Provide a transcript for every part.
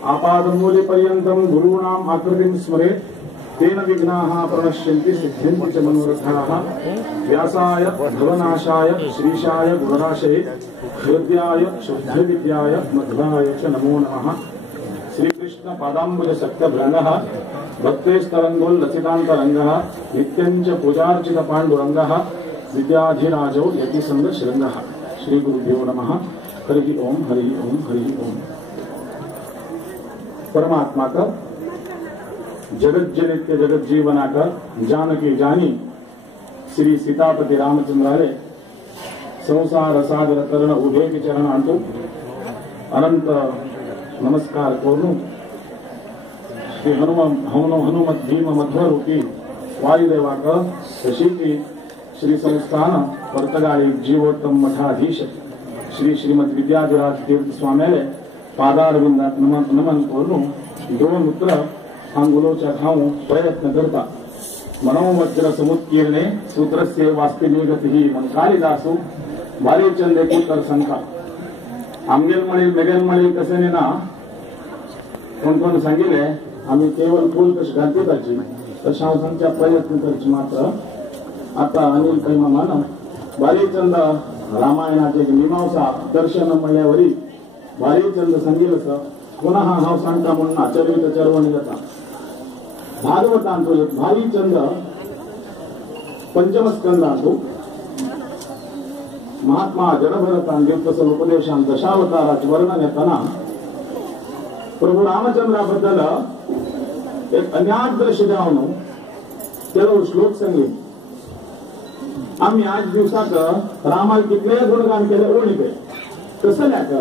आपादमूले पर्यन्तं गुरूणाम् आकृतिं स्मरेत् तेन विघ्नाः प्रणश्यन्ति सिद्ध्यन्ति च मनोरथाः। व्यासाय भवनाशाय श्रीशाय गुणराशये हृद्याय शुद्धविद्याय मध्वाय च नमो नमः। श्रीकृष्ण पादाम्बुज सक्तभृङ्गः भक्तेस्तरङ्गोल्लसितान्तरङ्गः नित्यं च पूजार्चित पाण्डुरङ्गः विद्याधिराजो यतिसङ्गशृङ्गः। श्रीगुरुभ्यो नमः। हरि ओम हरि ओम हरि ओम। परमात्मा का जगत जनित्य जगत जीवना का जानकी जानी श्री सीतापति रामचंद्राले संसार सागर करण उभे के चरण अंतु अनंत नमस्कार कोरनु श्री हनुमत भीम मध्वरूपी वायुदेवा का शशी श्री संस्थान वर्तगाली जीवोत्तम मठाधीश श्री श्रीमद विद्याधिराज तीर्थ स्वामी पादारविंदात नमन करून दोन उत्तर अंगुलोच्या खाऊ प्रयत्न करता मनोवज्र समुत्कीर्णे सूत्रस्य वास्तविक गती मन कालिदासु बारीचंदे पुत्र संख्या आमगेल म्हणील मेगेल म्हणील कसे ना कोण कोण सांगितले आम्ही केवळ फुल कशी घालते त्याची तशा संख्या प्रयत्न करची मात्र आता अनिल कैमा मान बारीचंद रामायणाचे मीमांसा दर्शन म्हणल्यावरी बारीचंद संगीत पुन्हा हाव सांगता म्हणून चरवित चरवणी जाता भागवतांतो बारीचंद पंचमस्कंदांतो महात्मा जडभरतां दीप्तसल उपदेशां दशावताराचे वर्णन येताना प्रभू रामचंद्राबद्दल एक अन्यादृश्य जावन ಕೆಲವು श्लोक संगीत आम्ही आज दिवसात रामाला कितले गुणगान केले ओळीके कसं नाही का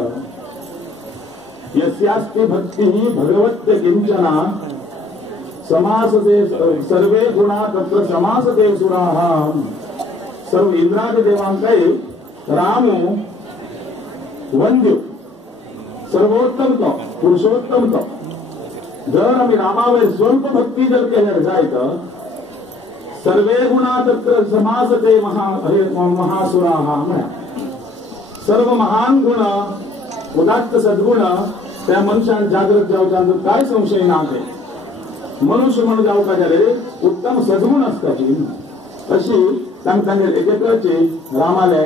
यस्यास्ति भक्ती भगवत्य किंचना समासते सर्वे गुणा तत्र समासते सुराः सर्व इंद्रादी देवांकडे राम वंद्य सर्वोत्तम तो पुरुषोत्तम तो जर आम्ही रामावर स्वल्प भक्ती जर केल्या जायचं सर्वे गुणा तत्र समासते महासुराः सर्व महान गुण उदात्त सद्गुण त्या मनुष्यान जागृत जावच्या काय संशय नाही मनुष्य म्हणून जाऊ का झाले उत्तम सद्गुण असताची अशी सांगताना एकेकाचे रामाले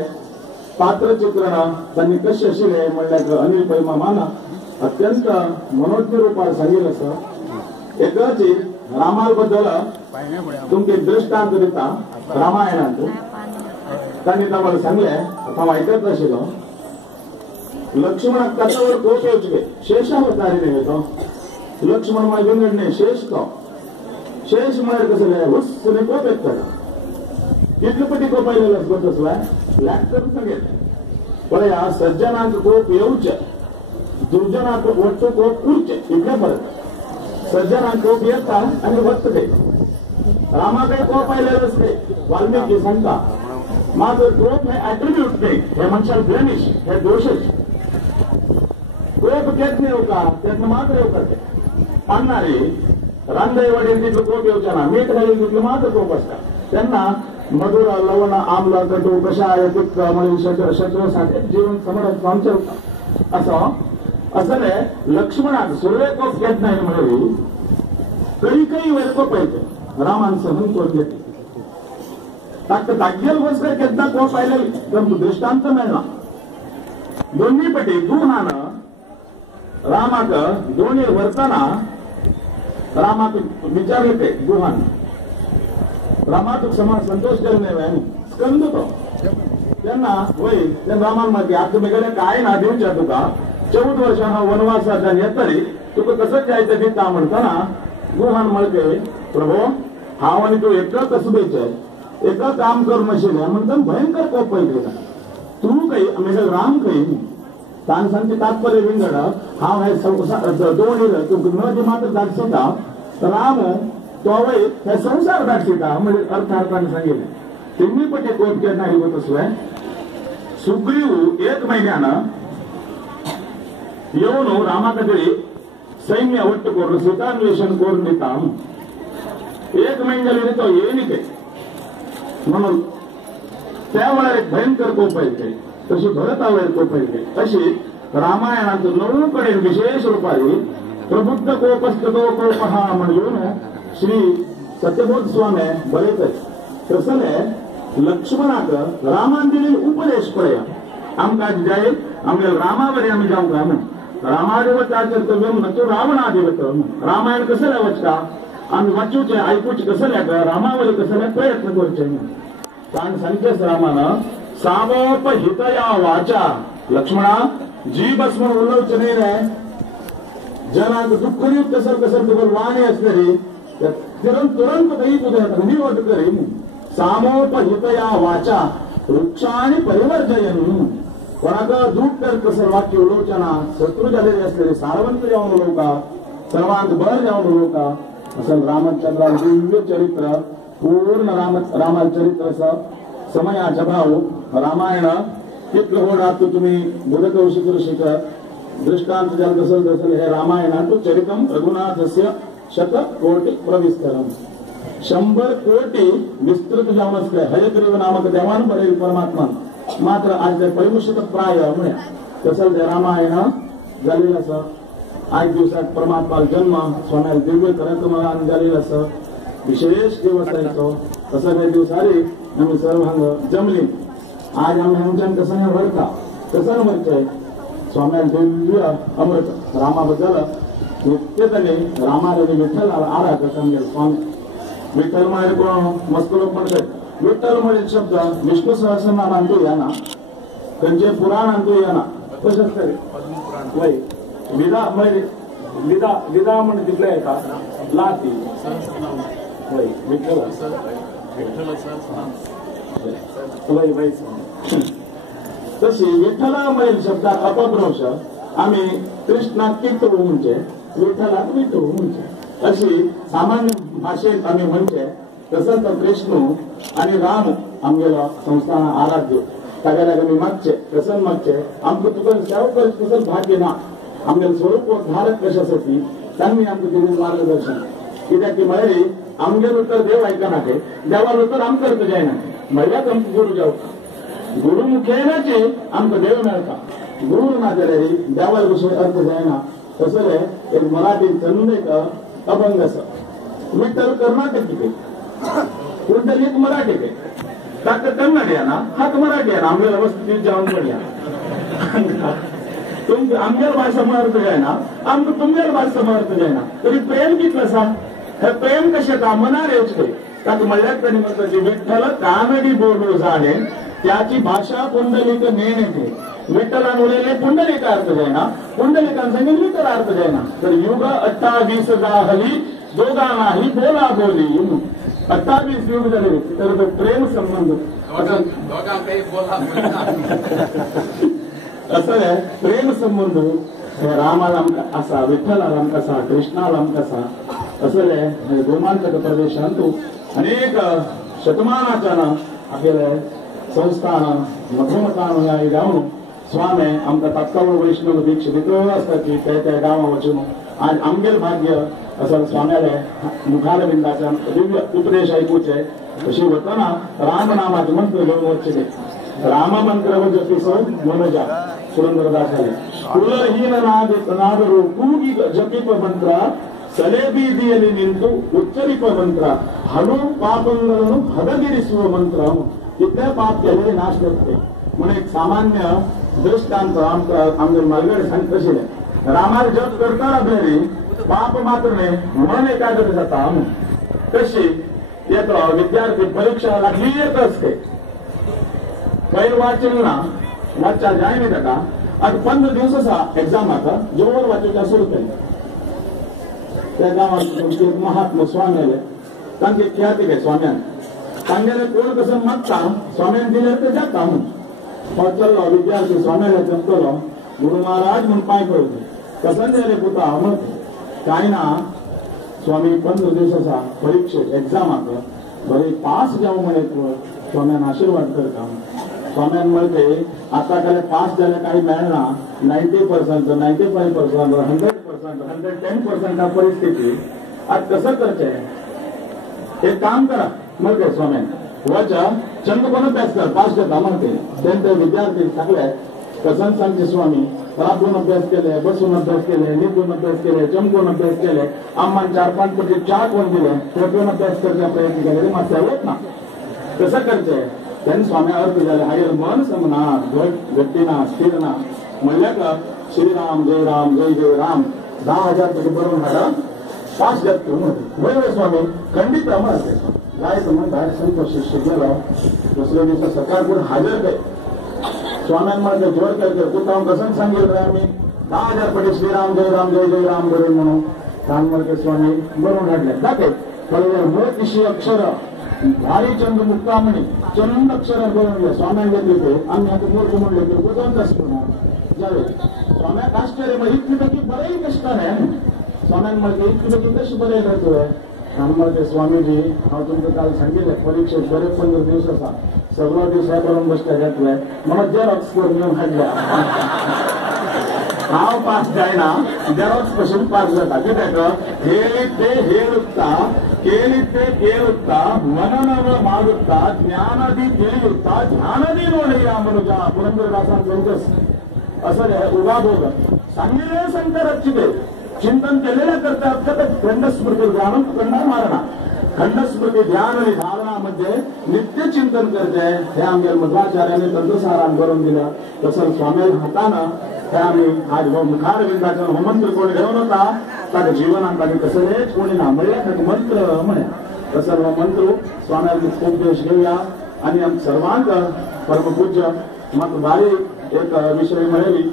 पात्र चित्रण त्यांनी कशी अशिले म्हणल्याचं अनिल पैमा माना अत्यंत मनोज्ञ रूपात सांगेल असं एकाची रामाबद्दल तुमचे दृष्टांत दिता रामायणात त्यांनी तुम्हाला सांगले आता ऐकत असेल लक्ष्मण कथावर कोप येऊचे शेषावतारी नेतो लक्ष्मण माझ्याकडे शेष तो शेष म्हणजे कसं हुस्सने कोप येत कितपटी कोपायला असत असला लॅक्टर सांगेल पण या सज्जनांक कोप येऊचे दुर्जनांक वट्ट कोप उरचे इतके फरक सज्जनांक कोप येतात आणि वत्ते रामाकडे कोप पाहिलेलं असते वाल्मिकी सांगता मात्र कोप हे ऍट्रिब्यूट नाही हे मनुष्याला ब्लेमिश हे दोषच कोप घेत नाही का त्यातनं मात्र येऊ करते पाहणारे रांदे वडील तिथलं कोप येऊच्या ना मीठ घालून तिथलं मात्र कोप असतात त्यांना मधुर लवण आम्ल कटू कषाय पित्त म्हणजे शत्रूसाठी जीवन समोर आमच्या असं नाही लक्ष्मणात सूर्य कोप घेत नाही म्हणजे काही वेळ कोप येते रामान सहन कोप घेते ताग्यल गोष्ट घेतला कोप पाहिजे दृष्टांत मिळला दोन्ही पटी गुहानं रामाक दोन्ही वर्तना रामाक विचारले गुहान रामातूक समाज संतोष केले स्कंद तो त्यांना वय त्या रामांमध्ये आता वेगळे काय ना देऊच्या तुका 14 वर्षांना वनवासाच्या येतरी तुका कसं जायचं ते का म्हणताना गुहान म्हणते प्रभू हाव आणि तू एकच कसबेचे एका काम करू नशील म्हणतात भयंकर कोप पाहिजे तू काही म्हणजे राम काही तानसांचे तात्पर्य विंगड हा दोन्ही न जे मात्र दाखवता राम तो हे संसार दाखवता म्हणजे अर्थार्थाने सांगितले तुम्ही पण ते कोप केला नाही होत असलाय सुग्रीव 1 महिन्यानं येऊन रामाकडे सैन्य वट्ट करून सीतान्वेषण करून देता 1 महिन्याला तो येईल म्हणून त्यावेळेला एक भयंकर कोप आहे तशी भरतावर कोप आहे तशी रामायणात 9 कडे विशेष रूपाने प्रबुद्ध कोपस्ततो कोपहा म्हणून श्री सत्यबोध स्वामी बरेच आहे तसले लक्ष्मणाक रामान दिलेले उपदेश पळया आमका जाईल आमच्या रामावर आम्ही जाऊ का रामादेवत कर्तव्य नचो रावणादेवत रामायण कसं लावच का आम्ही वाचूचे ऐकूचे कसं लाग रामावर कसं प्रयत्न करचे कारण सांगतेस रामानं सामोप हितया वाचा लक्ष्मणा जी बस म्हणून उलवच नाही रे जनाक दुःखयुक्त कसं तुम्हाला वाणी असलेली तुरंत काही तुझ्या निवड करीन सामोप हितया वाचा वृक्षाने परिवर्जयन कोणाक दूध कर कसं वाक्य उलवचना शत्रू झालेले असलेले सारवंत जाऊन उलव का सर्वांत बर जाऊन उलव का असं रामचंद्रा दिव्य चरित्र पूर्ण रामाचं चरित्र असं समयाचा भाव रामायण इतकं होणार तो तुम्ही बुधकौशिक शिकर दृष्टांत ज्याला जसं हे रामायणात तो चरितम रघुनाथस्य 100 कोटी प्रविस्तरम 100 कोटी विस्तृत जाऊनच काय हयग्रीव नामक देवान बरेल परमात्मा मात्र आज ते परिमुषित प्राय म्हणे तसं जे रामायण झालेलं असं 8 दिवसात परमात्मा जन्म स्वाम्याला दिव्य कार्यक्रम झालेलं असं विशेष दिवस आहे तसं काही दिवस आले आम्ही सर्वांग जमली आज आम्ही आमच्या कसं नाही वरता कसं वरचंय स्वाम्याला दिव्य अमृत रामाबद्दल नित्यपणे रामाला विठ्ठल आला कसं स्वामी विठ्ठल म्हणजे कोण मस्त लोक म्हणतात विठ्ठल म्हणजे शब्द विष्णू सहस्रनाम आणतो या ना त्यांचे पुराण आणतो या ना तसंच तरी वय विदा म्हणजे विदा म्हणजे तिथल्या आहे का लाती वय विठ्ठल वय वय तशी विठ्ठलामधील शब्दात अपभ्रंश आम्ही कृष्णात कित्तू म्हणजे विठ्ठलात विठू म्हणजे अशी सामान्य भाषेत आम्ही म्हणजे तसंच कृष्ण आणि राम आमगेला संस्थान आराध्य सगळ्याला मी मागचे कसं मागचे आमचं तुझं सेवा करत कसं भाग्य ना आमगे स्वरूप धारक कशासाठी त्यांनी आमचं दिलेलं मार्गदर्शन कित्याक की मळे आमगे उत्तर देव ऐका नाके देवाला उत्तर आम करत जाय ना महिलाच आमचं गुरु जाऊ गुरु मुखेनाचे आमचं देव मिळता गुरु ना केले देवाला विषय अर्थ जाय ना तसं एक मराठी चंद एक अभंग असं विठ्ठल कर्नाटकी कुंडलिक मराठी के ताक कन्नड आहे ना हात मराठी आहे ना आमच्या वस्ती जाऊन पडल्या तुम आमच्या भाषा अर्थ जाय ना आमचं तुमच्या भाषा अर्थ जाय ना तरी प्रेम कितलं सा हे प्रेम कशात मनार येते ताक म्हणल्यात त्यांनी म्हणतात की विठ्ठल कानडी बोलू जाणे त्याची भाषा पुंडलिक नेण येते विठ्ठला उरलेले पुंडलिका अर्थ जायना पुंडलिकांचा विठ्ठल अर्थ जायना तर युग 28 जाहली दोघा नाही बोला बोली 28 युग झाले तर प्रेम संबंध असं आहे प्रेम संबंध रामाला असा विठ्ठलाला कसा कृष्णाला कसा असं आहे रोमांचक प्रदेशांतू अनेक शतमानाच्या आपल्याला संस्थान मधुमतान जाऊन स्वामी आमचा तत्काळ वैष्णव दीक्ष दिलं असतं की त्या गावा वचून आज आमगेल भाग्य असं स्वाम्याला मुखारविंदाचा दिव्य उपदेश ऐकूचे अशी होताना रामनामाचे मंत्र घेऊन वरचे राम मंत्र जपिस मनोजा सुरेंद्रदासाले कुलहीन नादरू ಕೂಗಿ ಜಪಿಪ ಮಂತ್ರ ಸಲೆಬೀದಿಯಲ್ಲಿ ನಿಂತು ಉಚ್ಚರಿಪ ಮಂತ್ರ ಹಲವು ಪಾಪಗಳನ್ನು ಹದಗಿರಿಸುವ ಮಂತ್ರ इथल्या पाप केलेले नाश करते म्हणून एक सामान्य दृष्टांत आमच्या मालगड सांगत तशी रामाला जप करताना भेरी पाप मात्र मन एकाग्र जाता तशी येतो विद्यार्थी परीक्षा लागली येत असते पहिलं वाचन ना वाचा जाय नाही जाता आता 15 दिवसाचा एक्झाम आता जोवर वाचायचा सुरू केली त्या गावात महात्मा स्वामी आले तांचे ख्याती काय स्वाम्याने सांगायला कोण कसं मागता स्वाम्याने दिले ते जाता चललो विद्यार्थी स्वाम्याला जपतलो गुरु महाराज म्हणून पाय पडतो कसं दिले पुता मग काय ना स्वामी 15 दिवसाचा परीक्षेत एक्झाम आता बरे पास जाऊ म्हणे स्वाम्याने आशीर्वाद करता स्वाम्यान म्हणते आता काय पास झाले काही मिळणार 90% 95% 100% 110% परिस्थिती आज कसं करते एक काम करा मग काय स्वाम्याने वाचा चंद कोण पास पास करता म्हणते त्यांचे विद्यार्थी सगळे कसं सांगते स्वामी राबून अभ्यास केले, बसून अभ्यास केले, निघून अभ्यास केले, चमकून अभ्यास केले, आम्हाला 4-5 पटी चहा कोण दिले, ठेवून अभ्यास करण्याचा प्रयत्न केले, मात्र होत ना कसं करते त्यांनी स्वामी अर्थ झाले हायर मन समना गट्टीना स्थिरना म्हणलं का श्रीराम जय राम जय जय राम 10,000 पटी बरोबर झाला 5 जात घेऊन होते वय स्वामी खंडित अमर जायचं मग बाहेर संत शिष्य गेलो दुसऱ्या दिवसा सकाळ करून हजर काय स्वाम्यांमध्ये जोर करते कुठं कसं सांगितलं आम्ही 10,000 पटी श्रीराम जय जय राम बरोबर म्हणून कानमळके स्वामी बरोबर घडले दाखव पहिले मूळ इशी अक्षर भारी चंद मुक्तामणी चंद अक्षर बरोबर स्वाम्यांना घेतले आम्ही आता मूर्ख म्हणले तर कुठं कसं जावे स्वाम्या आश्चर्य मग इतकी बरंही कष्ट आहे स्वाम्यांमध्ये इतकी कशी बरे करतोय कानमळके स्वामीजी हा तुमचं काल सांगितलं परीक्षेत बरेच 15 दिवस असा सर्व दिवसापर्यंत बसल्या घेतलाय मला जेरॉक्स करून घेऊन हाडल्या हाव पास जायना जेरॉक्स पासून पास जाता कित्याक ಹೇಳಿದ್ದೆ ಹೇಳುತ್ತಾ ಕೇಳಿದ್ದೆ ಕೇಳುತ್ತಾ ಮನನವ ಮಾಡುತ್ತಾ ಜ್ಞಾನದಿ ತಿಳಿಯುತ್ತಾ ಧ್ಯಾನದಿ ನೋಡಯ್ಯ ಮನುಜ ಪುರಂದರದಾಸನ ಸಂತೋಷ असं उभा बोल सांगलेले संत रचिते चिंतन केलेल्या करतात तर खंडस्मृती ध्यान खंड मारणा खंडस्मृती ध्यान आणि धारणामध्ये नित्य चिंतन करते हे आमच्या मध्वाचार्याने तंत्रसारान करून दिलं तसं स्वामी हातानं हे आम्ही आज मुखार विंदाचा मंत्र कोणी घेऊन होता तर जीवनात कसं रे कोणी ना म्हणलं मंत्र म्हणे तसं मंत्र स्वाम्यांचा उपदेश घेऊया आणि सर्वांत परमपूज्य मग बारी एक विषय मिळाली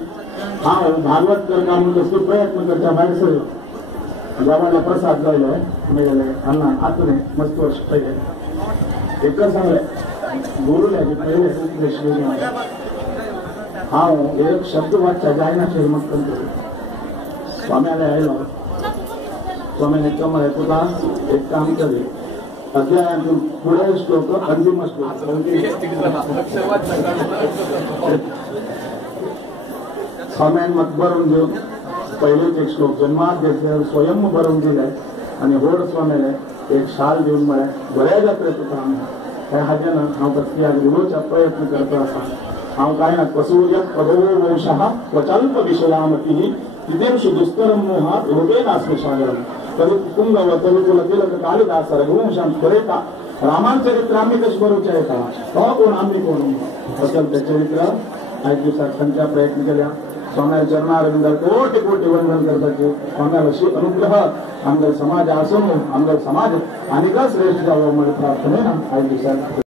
हा भागवत कर का म्हणून प्रयत्न करता बाहेर सर गावाला प्रसाद जायला मिळाले अण्णा आतने मस्त वर्ष पहिले एकच सांगले गुरुला पहिले उपदेश हा एक शब्द वाचा जायना मग करतो स्वाम्याला यायला स्वामीने कमळ तुला एक काम करे अध्यायातून पुढे श्लोक अंतिम श्लोक स्वाम्यांमत भरून देऊन पहिलेच एक श्लोक जन्मात घेतले स्वयं भरून दिलाय आणि होड स्वामीने एक शाल देऊन मला बऱ्याच प्रयत्न त्या हाज्यानं हा कसली आज गुरुचा प्रयत्न करतो असा हा काय ना कसूर्य पदवो वंशः प्रचाल्प विषयामती तिदेशु दुस्तरम मोहात रोगे नास्ति सागरम तरी कुंगव तरी तुला केलं तर कालिदास रघुवंशांत करेता रामाचरित्र आम्ही कशी बरोबर आहे का कोण आम्ही कोण असेल ते चरित्र 5 दिवसात संख्या प्रयत्न केल्या स्वामी चरणारविंदार कोटी कोटी वंदन करताचे स्वाम्याला श्री अनुग्रह आमच्या समाज असून आमच्या समाज आणि का श्रेष्ठ जावं मला प्रार्थना 5 दिवसात